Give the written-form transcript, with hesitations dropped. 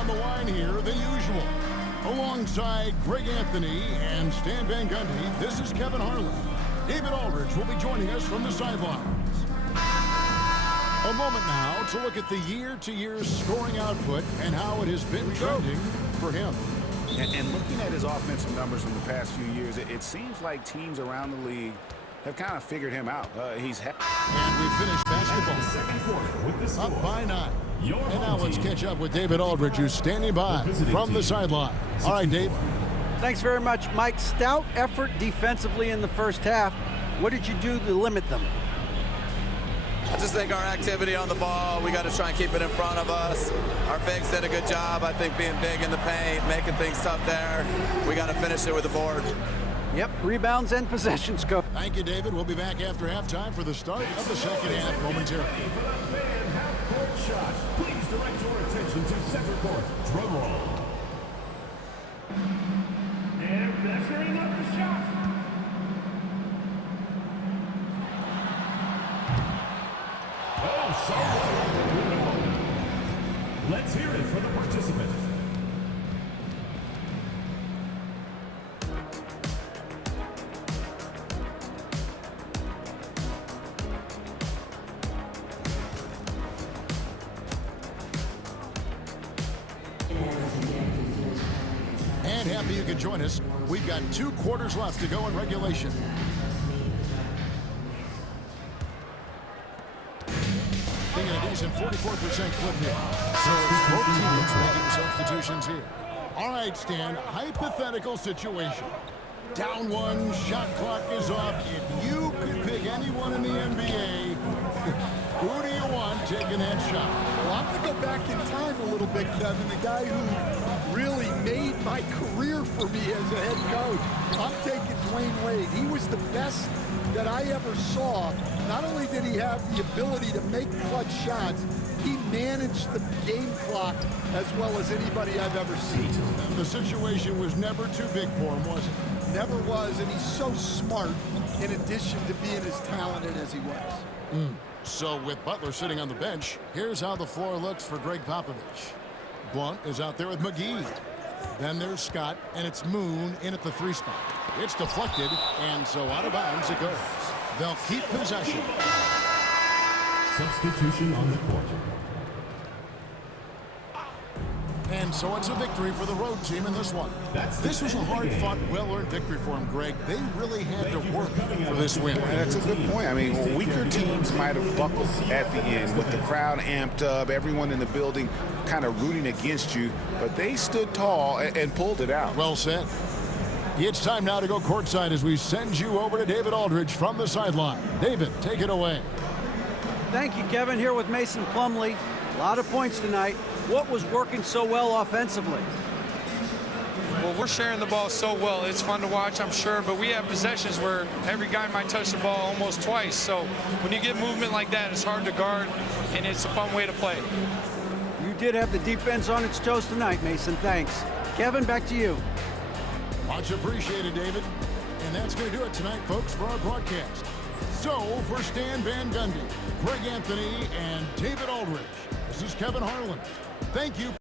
on the line here than usual. Alongside Greg Anthony and Stan Van Gundy, this is Kevin Harlan. David Aldridge will be joining us from the sidelines. A moment now to look at the year-to-year scoring output and how it has been trending for him. And looking at his offensive numbers from the past few years, it seems like teams around the league have kind of figured him out. And we finished basketball up by 9. And now let's catch up with David Aldridge, who's standing by from the sideline. All right, Dave. Thanks very much, Mike. Stout effort defensively in the first half. What did you do to limit them? I just think our activity on the ball, we got to try and keep it in front of us. Our bigs did a good job, I think, being big in the paint, making things tough there. We got to finish it with the board. Yep, rebounds and possessions, Coach. Thank you, David. We'll be back after halftime for the start of the second half momentarily. Please direct your attention to center court. Drum roll. And measuring up the shot. Oh, so let's hear it for the participants. And happy you could join us. We've got 2 quarters left to go in regulation. Thinking a decent 44% clip here. So it's both teams making substitutions here. All right, Stan, hypothetical situation. Down 1, shot clock is off. If you could pick anyone in the NBA, who do you want taking that shot? Well, I'm going to go back in time a little bit, Kevin. The guy who really made my career for me as a head coach. I'm taking Dwayne Wade. He was the best that I ever saw. Not only did he have the ability to make clutch shots, he managed the game clock as well as anybody I've ever seen. The situation was never too big for him, was it? Never was, and he's so smart in addition to being as talented as he was. So with Butler sitting on the bench, here's how the floor looks for Greg Popovich. Blunt is out there with McGee. Then there's Scott, and it's Moon in at the 3 spot. It's deflected, and so out of bounds it goes. They'll keep possession. Substitution on the court. And so it's a victory for the road team in this one. This was a hard-fought, well-earned victory for them, Greg. They really had to work for this win. That's a good point. I mean, weaker teams might have buckled at the end with the crowd amped up, everyone in the building kind of rooting against you, but they stood tall and pulled it out. Well said. It's time now to go courtside as we send you over to David Aldridge from the sideline. David, take it away. Thank you, Kevin. Here with Mason Plumlee. A lot of points tonight. What was working so well offensively? Well, we're sharing the ball so well. It's fun to watch, I'm sure, but we have possessions where every guy might touch the ball almost twice. So when you get movement like that, it's hard to guard, and it's a fun way to play. You did have the defense on its toes tonight, Mason. Thanks. Kevin, back to you. Much appreciated, David. And that's going to do it tonight, folks, for our broadcast. So, for Stan Van Gundy, Greg Anthony, and David Aldridge, this is Kevin Harlan. Thank you